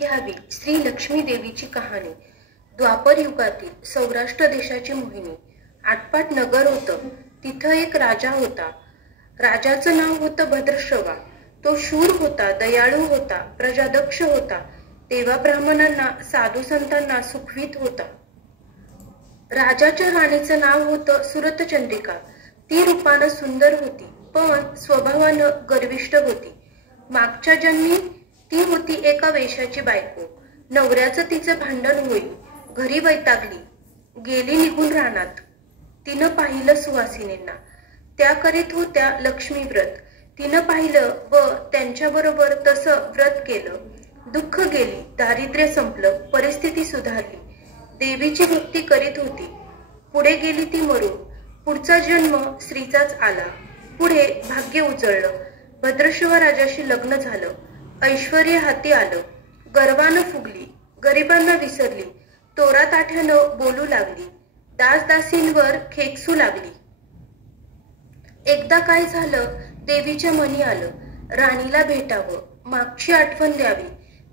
घ्यावी श्री लक्ष्मी देवीची कहाणी। द्वापर युगातील सौराष्ट्र देशाची मोहिनी। आटपाट नगर होतं, तिथं एक राजा होता। राजाचं नाव होतं भद्रश्रवा। तो शूर होता, दयाळू होता, प्रजादक्ष होता, देवा ब्राह्मणांना साधू संतांना सुखवीत होता। राजाच्या राणीचं नाव होतं सुरतचंद्रिका। ती रूपानं सुंदर होती, पण स्वभावानं गर्विष्ठ होती। मागच्या जन्मी ती होती एका वेश्याची बायको। नवऱ्याचं तिचं भांडण होई, घरी वैतागली, गेली निघून रानात। तिनं पाहिलं सुवासिनींना, त्या करीत होत्या लक्ष्मी व्रत। तिनं पाहिलं व त्यांच्याबरोबर तसं व्रत केलं। दुःख गेली, दारिद्र्य संपलं, परिस्थिती सुधारली। देवीची भक्ती करीत होती। पुढे गेली ती मरून, पुढचा जन्म स्त्रीचाच आला। पुढे भाग्य उजळलं, भद्रश्रवा राजाशी लग्न झालं, ऐश्वर्य हाती आलं। गर्वानं फुगली, गरिबांना विसरली, तोराताठ्यानं बोलू लागली, दासदासींवर खेकसू लागली। एकदा काय झालं, देवीच्या मनी आलं, राणीला भेटावं, मागची आठवण द्यावी,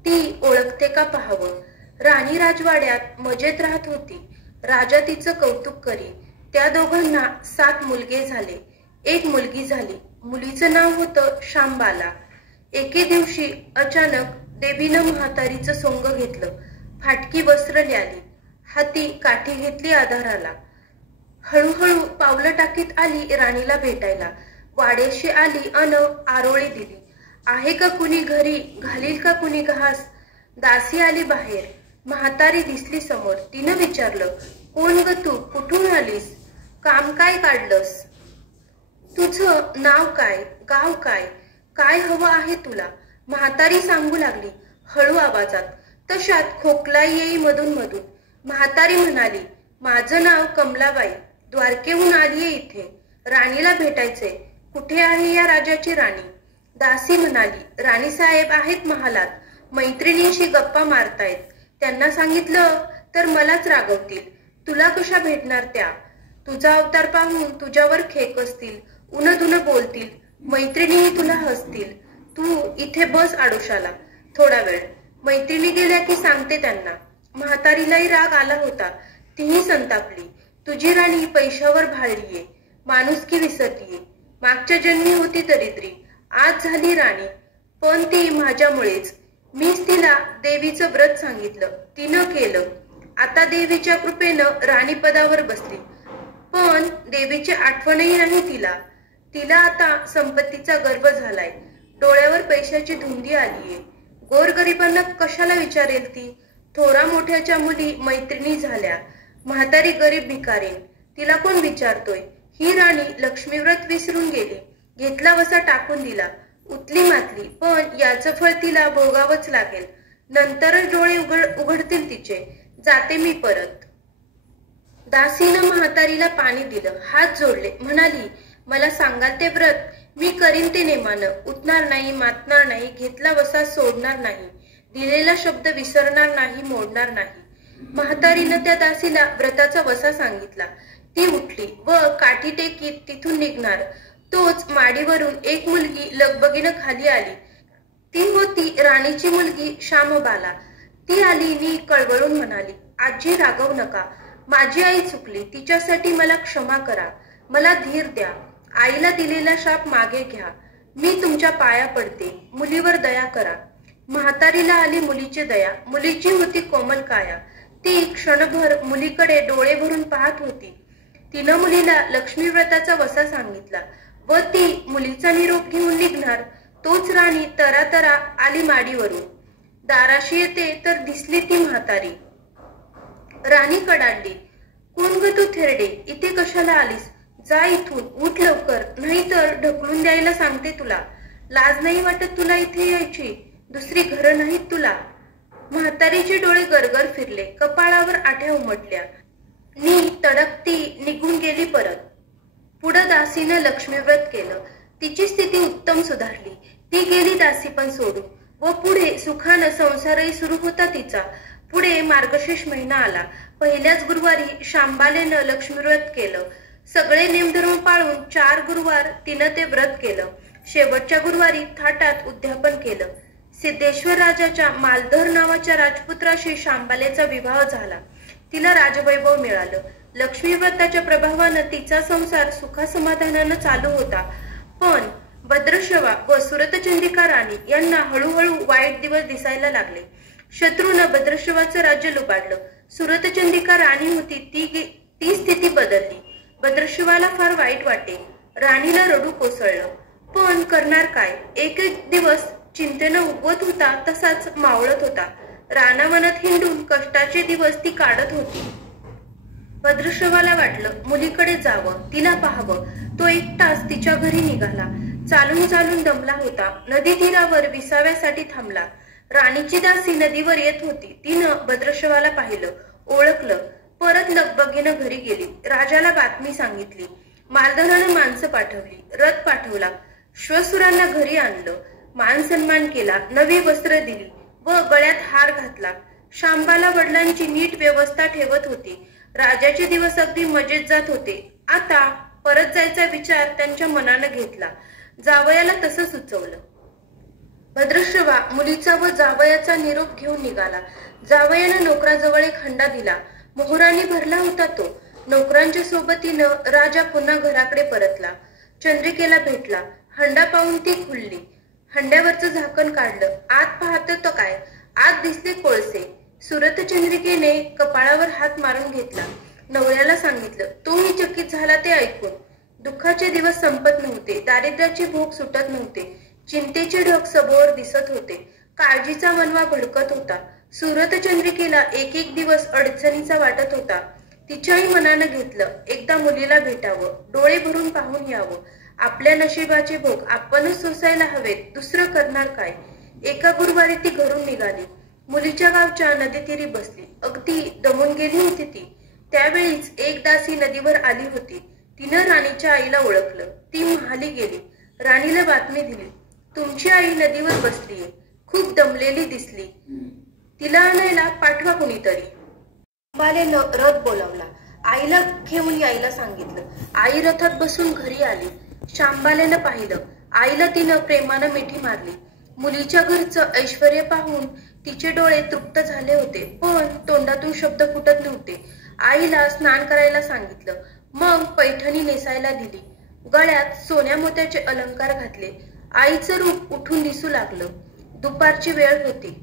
ती ओळखते का पाहावं। राणी राजवाड्यात मजेत राहत होती, राजा तिचं कौतुक करी। त्या दोघांना 7 मुलगे झाले, एक मुलगी झाली। मुलीचं नाव होतं शांबाला। एके दिवशी अचानक देवीनं म्हातारीचं सोंग घेतलं, फाटकी वस्त्र ल्याली, हाती काठी घेतली आधाराला। हळूहळू पावलं टाकीत आली राणीला भेटायला। वाड्याशी आली अन आरोळी दिली, आहे का कुणी घरी, घालील का कुणी घास। दासी आली बाहेर, म्हातारी दिसली समोर। तिनं विचारलं, कोण ग तू, कुठून आलीस, काम काय काढलंस, तुझं नाव काय, गाव काय, काय हवं आहे तुला। म्हातारी सांगू लागली हळू आवाजात, तशात खोकला येई मधून मधून। म्हातारी म्हणाली, माझं नाव कमलाबाई, द्वारकेहून आलीये इथे, राणीला भेटायचंय। कुठे आहे या राजाची राणी। दासी म्हणाली, राणीसाहेब आहेत महालात, मैत्रिणींशी गप्पा मारतायत, त्यांना सांगितलं तर मलाच रागवतील, तुला कशा भेटणार त्या। तुझा अवतार पाहून तुझ्यावर खेकसतील, उनदुन बोलतील, मैत्रिणीही तुला हसतील। तू इथे बस आडोशाला थोडा वेळ, मैत्रिणी गेल्या की सांगते त्यांना। म्हातारीलाही राग आला होता, तीही संतापली। तुझी राणी पैशावर भाळलीये, माणुसकी विसरलीये, मागच्या जन्मी होती दरिद्री, आज झाली राणी, पण ती माझ्यामुळेच। मीच तिला देवीचं व्रत सांगितलं, तिनं केलं, आता देवीच्या कृपेनं राणीपदावर बसली। पण देवीची आठवणही नाही तिला। तिला आता संपत्तीचा गर्व झालाय, डोळ्यावर पैशाची धुंदी आलीये। गोरगरिबांना कशाला विचारेल ती। थोरा मोठ्याच्या मुली मैत्रिणी झाल्या, म्हातारी गरीब भिकारीन, तिला कोण विचारतोय। ही राणी लक्ष्मीव्रत विसरून गेली, घेतला वसा टाकून दिला, उतली मातली, पण याचं फळ तिला भोगावंच लागेल। नंतरच डोळे उघडतील तिचे, जाते मी परत। दासीनं म्हातारीला पाणी दिलं, हात जोडले, म्हणाली, मला सांगाल ते व्रत मी करीन ते नेमानं, उठणार नाही, मातणार नाही, घेतला वसा सोडणार नाही, दिलेला शब्द विसरणार नाही, मोडणार नाही। म्हातारीनं त्या दासीला व्रताचा वसा सांगितला। ती उठली व काठी टेकीत तिथून निघणार, तोच माडीवरून एक मुलगी लगबगीनं खाली आली। ती होती राणीची मुलगी शामबाला। ती आली नी कळवळून म्हणाली, आजी रागवू नका, माझी आई चुकली, तिच्यासाठी मला क्षमा करा, मला धीर द्या, आईला दिलेला शाप मागे घ्या, मी तुमच्या पाया पडते, मुलीवर दया करा। म्हातारीला आली मुलीची दया। मुलीची होती कोमल काया, ती क्षणभर मुलीकडे डोळे भरून पाहत होती। तिनं मुलीला लक्ष्मी व्रताचा वसा सांगितला व ती मुलीचा निरोप घेऊन निघणार, तोच राणी तरातरा आली माडीवरून। दाराशी येते तर दिसली ती म्हातारी। राणी कडाडली, कोण ग तू थेरडे, इथे कशाला आलीस, जा इथून, उठ लवकर, नाहीतर ढकलून द्यायला सांगते तुला। लाज नाही वाटत तुला इथे यायची, दुसरी घरं नाहीत तुला। म्हातारीचे डोळे गरगर फिरले, कपाळावर आठ्या उमटल्या, नी तडकती निघून गेली परत। पुढं दासीनं लक्ष्मीव्रत केलं, तिची स्थिती उत्तम सुधारली, ती गेली दासी पण सोडून व पुढे सुखानं संसारही सुरू होता तिचा। पुढे मार्गशीर्ष महिना आला, पहिल्याच गुरुवारी शांबालेनं लक्ष्मीव्रत केलं। सगळे नेमधर्म पाळून 4 गुरुवार तिनं ते व्रत केलं। शेवटच्या गुरुवारी थाटात उद्यापन केलं। सिद्धेश्वर राजाच्या मालधर नावाच्या राजपुत्राशी शांबालेचा विवाह झाला. तिला राजवैभव मिळालं. लक्ष्मी व्रताच्या प्रभावानं तिचा संसार सुखासमाधानानं चालू होता. पण भद्रश्रवा व सुरतचंद्रिका राणी यांना हळूहळू वाईट दिवस दिसायला लागले. शत्रूनं भद्रश्रवाचं राज्य लुबाडलं. सुरतचंद्रिका राणी होती ती स्थिती बदलली. भद्रश्रवाला फार वाईट वाटे. राणीला रडू कोसळलं. पण करणार काय? एक एक दिवस चिंतेनं उगवत होता तसाच मावळत होता. रानावनात हिंडून कष्टाचे दिवस ती काढत होती. भद्रश्रवाला वाटलं मुलीकडे जावं, तिला पाहावं. तो एकटाच तिच्या घरी निघाला. चालून चालून दमला होता. नदी तीरावर विसाव्यासाठी थांबला. राणीची दासी नदीवर येत होती. तिनं भद्रश्रवाला पाहिलं, ओळखलं. परत लगबगीनं घरी गेली. राजाला बातमी सांगितली. मालधरानं माणसं पाठवली, रथ पाठवला. श्वशुरांना घरी आणलं. मान सन्मान केला. नवी वस्त्र दिली व गळ्यात हार घातला. शांबाला वडिलांची नीट व्यवस्था ठेवत होती. राजाचे दिवस अगदी मजेत जात होते. आता परत जायचा विचार त्यांच्या मनानं घेतला. जावयाला तसं सुचवलं. भद्रश्रवा मुलीचा व जावयाचा निरोप घेऊन निघाला. जावयानं नोकराजवळ एक हंडा दिला. मोहराने भरला होता तो. नोकरांच्या सोबतीनं राजा पुन्हा घराकडे परतला. चंद्रिकेला भेटला. हंडा पाहून ती खुलली. हंड्यावरचं झाकण काढलं. आत पाहतं तर काय, आत दिसले कोळसे. सुरतचंद्रिकेने कपाळावर हात मारून घेतला. नवऱ्याला सांगितलं. तोही चकित झाला ते ऐकून. दुःखाचे दिवस संपत नव्हते. दारिद्र्याचे भोग सुटत नव्हते. चिंतेचे ढग सभोवर दिसत होते. काळजीचा मनवा भडकत होता. सुरतचंद्रिकेला एक एक दिवस अडचणीचा वाटत होता. तिच्याही मनानं घेतलं, एकदा मुलीला भेटावं, डोळे भरून पाहून यावं. आपल्या नशिबाचे भोग आपणच सोसायला हवेत, दुसरं करणार काय? एका गुरुवारी ती घरून निघाली. मुलीच्या गावच्या नदीतीरी बसली. अगदी दमून गेली होती ती. त्यावेळीच एक दासी नदीवर आली होती. तिनं राणीच्या आईला ओळखलं. ती महाली गेली. राणीला बातमी दिली. तुमची आई नदीवर बसलीये, खूप दमलेली दिसली. तिला आणायला पाठवा कुणीतरी. शांबालेनं रथ बोलावला. आईला घेऊन यायला सांगितलं. आई रथात बसून घरी आली. शांबालेनं पाहिलं. आईला तिनं प्रेमानं मिठी मारली. मुलीच्या घरचं ऐश्वर्य पाहून तिचे डोळे तृप्त झाले होते. पण तोंडातून शब्द फुटत नव्हते. आईला स्नान करायला सांगितलं. मग पैठणी नेसायला दिली. गळ्यात सोन्या मोत्याचे अलंकार घातले. आईचं रूप उठून दिसू लागलं. दुपारची वेळ होती.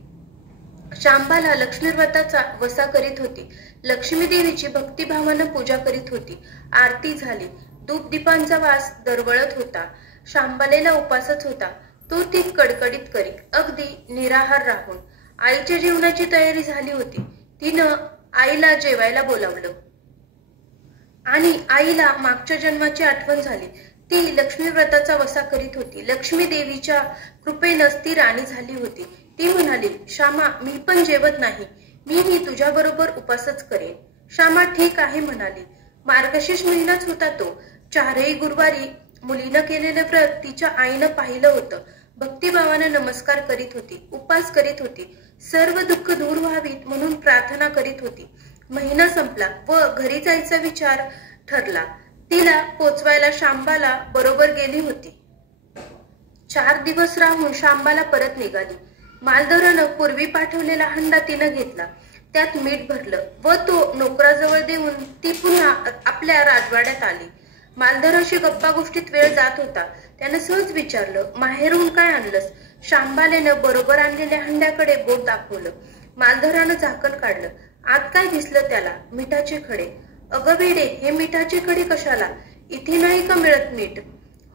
शांबाला लक्ष्मी व्रताचा वसा करीत होती. लक्ष्मी देवीची भक्तिभावानं पूजा करीत होती. आरती झाली. धूप दीपांचा वास दरवळत होता. शांबालेला उपासच होता. तो ती कडकडीत करी, अगदी निराहार राहून. आईच्या जेवणाची तयारी झाली होती. तिनं आईला जेवायला बोलावलं आणि आईला मागच्या जन्माची आठवण झाली. ती लक्ष्मी व्रताचा वसा करीत होती. लक्ष्मी देवीच्या कृपेनंच ती राणी झाली होती. ती म्हणाली, श्यामा, मी पण जेवत नाही. मीही तुझ्या बरोबर उपासच करेन. श्यामा ठीक आहे म्हणाली. मार्गशीर्ष महिनाच होता तो. चारही गुरुवारी मुलीनं केलेलं व्रत तिच्या आईनं पाहिलं होतं. भक्तिभावानं नमस्कार करीत होती, उपास करीत होती. सर्व दुःख दूर व्हावीत म्हणून प्रार्थना करीत होती. महिना संपला व घरी जायचा विचार ठरला. तिला पोचवायला शांबाला बरोबर गेली होती. 4 दिवस राहून शांबाला परत निघाली. मालधरानं पूर्वी पाठवलेला हंडा तिनं घेतला. त्यात मीठ भरलं व तो नोकराजवळ देऊन ती पुन्हा आपल्या राजवाड्यात आली. मालधराशी गप्पा गोष्टीत वेळ जात होता. त्यानं सहज विचारलं, माहेरून काय आणलंस? शांबालेनं बरोबर आणलेल्या हंड्याकडे बोट दाखवलं. मालधरानं झाकण काढलं. आत काय दिसलं त्याला? मिठाचे खडे. अगं वेडे, हे मिठाचे खडे कशाला? इथे नाही का मिळत मीठ?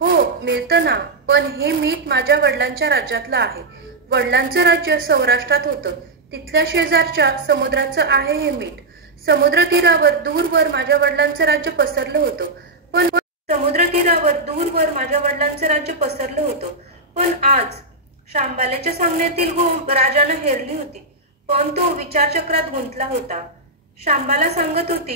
हो मिळतं ना, पण हे मीठ माझ्या वडिलांच्या राज्यातलं आहे. वडिलांचं राज्य सौराष्ट्रात होतं. तिथल्या शेजारच्या समुद्राचं आहे हे मीठ. समुद्र तीरावर दूरवर माझ्या वडिलांचं राज्य पसरलं होतं. पण आज शांबालेच्या सांगण्यातील गोंब राजानं हेरली होती. पण तो विचारचक्रात गुंतला होता. शांबाला सांगत होती,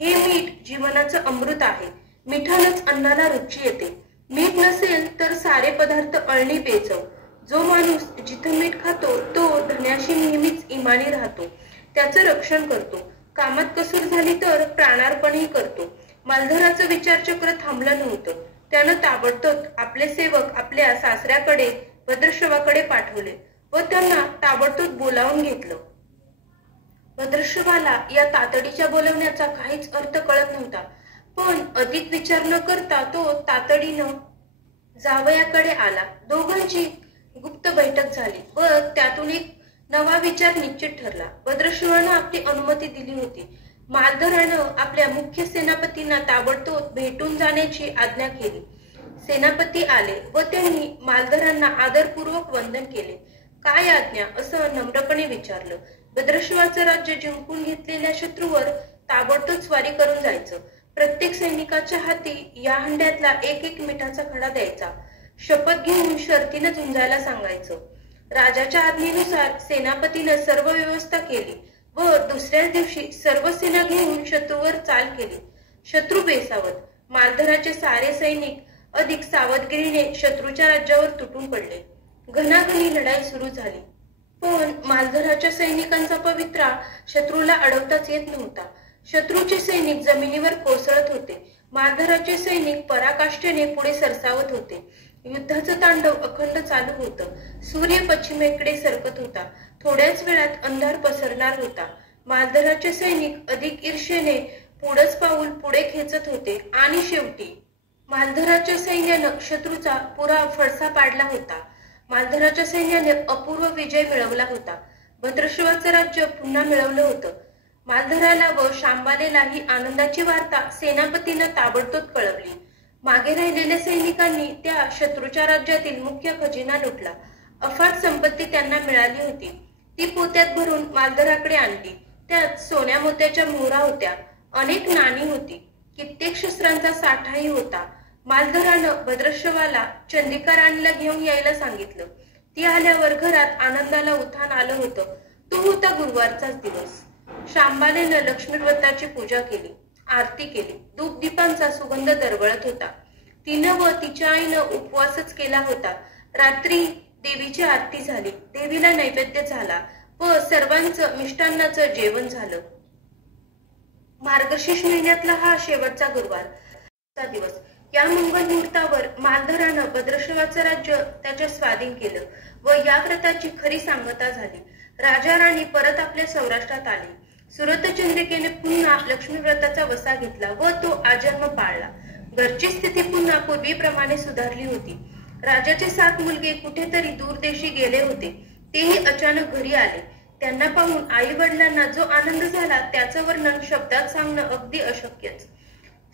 हे मीठ जीवनाचं अमृत आहे. मिठानंच अन्नाला रुची येते. मीठ नसेल तर सारे पदार्थ अळणी बेचव. जो माणूस जिथं मीठ खातो तो धन्याशी नेहमीच इमानी राहतो. त्याचं रक्षण करतो. कामात कसूर झाली तर प्राणार्पणही करतो. मालधराचं विचारचक्र थांबलं नव्हतं. त्यानं ताबडतोब आपले सेवक आपल्या सासऱ्याकडे भद्रश्रवाकडे पाठवले व त्यांना ताबडतोब बोलावून घेतलं. भद्रशवाला या तातडीच्या बोलवण्याचा काहीच अर्थ कळत नव्हता, पण अधिक विचार न करता तो तातडीनं जावयाकडे आला. दोघांची गुप्त बैठक झाली व त्यातून एक नवा विचार निश्चित ठरला. भद्रशिवानं आपली अनुमती दिली होती. मालधरानं आपल्या मुख्य सेनापतींना ताबडतोब भेटून जाण्याची आज्ञा केली. सेनापती आले व त्यांनी मालधरांना आदरपूर्वक वंदन केले. काय आज्ञा, असं नम्रपणे विचारलं. भद्रशिवाचं राज्य जिंकून घेतलेल्या शत्रूवर ताबडतोब स्वारी करून जायचं. प्रत्येक सैनिकाच्या हाती या हंड्यातला एक एक मिठाचा खडा द्यायचा. शपथ घेऊन शर्तीनं झुंजायला सांगायचं. राजाच्या आज्ञेनुसार सेनापतीनं सर्व व्यवस्था केली व दुसऱ्याच दिवशी सर्व सेना घेऊन शत्रूवर चाल केली. शत्रू बेसावत. मालधराचे सारे सैनिक अधिक सावधगिरीने शत्रूच्या राज्यावर तुटून पडले. घणाघणी लढाई सुरू झाली, पण मालधराच्या सैनिकांचा पवित्रा शत्रूला अडवताच येत नव्हता. शत्रूचे सैनिक जमिनीवर कोसळत होते. मालधराचे सैनिक पराकाष्ठेने पुढे सरसावत होते. युद्धाचं तांडव अखंड चालू होतं. सूर्य पश्चिमेकडे सरकत होता. थोड्याच वेळात अंधार पसरणार होता. मालधराचे सैनिक अधिक ईर्षेने पुढच पाऊल पुढे खेचत होते आणि शेवटी मालधराच्या सैन्यानं शत्रूचा पुरा फडसा पाडला होता. मालधराच्या सैन्याने अपूर्व विजय मिळवला होता. भद्रशिवाचं राज्य पुन्हा मिळवलं होतं. मालधराला व शांबालेला ही आनंदाची वार्ता सेनापतीनं ताबडतोब कळवली. मागे राहिलेल्या सैनिकांनी त्या शत्रूच्या राज्यातील मुख्य खजिना लुटला. अफाट संपत्ती त्यांना मिळाली होती. ती पोत्यात भरून मालधराकडे आणली. त्यात सोन्या मोत्याच्या मोहरा होत्या. अनेक नाणी होती. कित्येक शस्त्रांचा साठाही होता. मालधरानं भद्रशवाला चंदिका राणीला घेऊन यायला सांगितलं. ती आल्यावर घरात आनंदाला उधाण आलं होतं. तो होता गुरुवारचाच दिवस. शांबालेनं लक्ष्मी व्रताची पूजा केली, आरती केली. धूपदीपांचा सुगंध दरवळत होता. तिनं व तिच्या आईनं उपवासच केला होता. रात्री देवीची आरती झाली. देवीला नैवेद्य झाला व सर्वांचं मिष्टान्नाचं जेवण झालं. मार्गशीर्ष महिन्यातला हा शेवटचा गुरुवारचा दिवस. या मंगल मुहूर्तावर मालधरानं भद्रशिवाचं राज्य त्याच्या स्वाधीन केलं व या व्रताची खरी सांगता झाली. राजा राणी परत आपल्या सौराष्ट्रात आली. सुरतचंद्रिकेने पुन्हा लक्ष्मी व्रताचा वसा घेतला व तो आजन्म पाळला. घरची स्थिती पुन्हा पूर्वीप्रमाणे सुधारली होती. राजाचे 7 मुलगे कुठेतरी दूरदेशी गेले होते. तेही अचानक घरी आले. त्यांना पाहून आई वडिलांना जो आनंद झाला त्याचं वर्णन शब्दात सांगणं अगदी अशक्यच.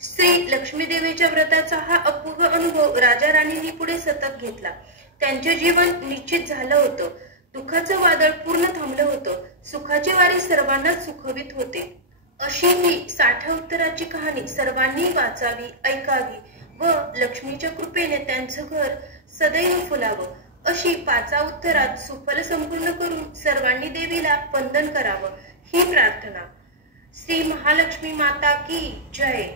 श्री लक्ष्मीदेवीच्या व्रताचा हा अपूर्व अनुभव राजा राणींनी पुढे सतत घेतला. त्यांचे जीवन निश्चित झालं होतं. दुःखाचं वादळ पूर्ण थांबलं होतं. सुखाचे वारे सर्वांनाच सुखवित होते. अशी ही 60 उत्तराची कहाणी सर्वांनी वाचावी, ऐकावी व लक्ष्मीच्या कृपेने त्यांचं घर सदैव फुलावं अशी 5 उत्तरात सुफल संपूर्ण करून सर्वांनी देवीला वंदन करावं ही प्रार्थना. श्री महालक्ष्मी माता की जय.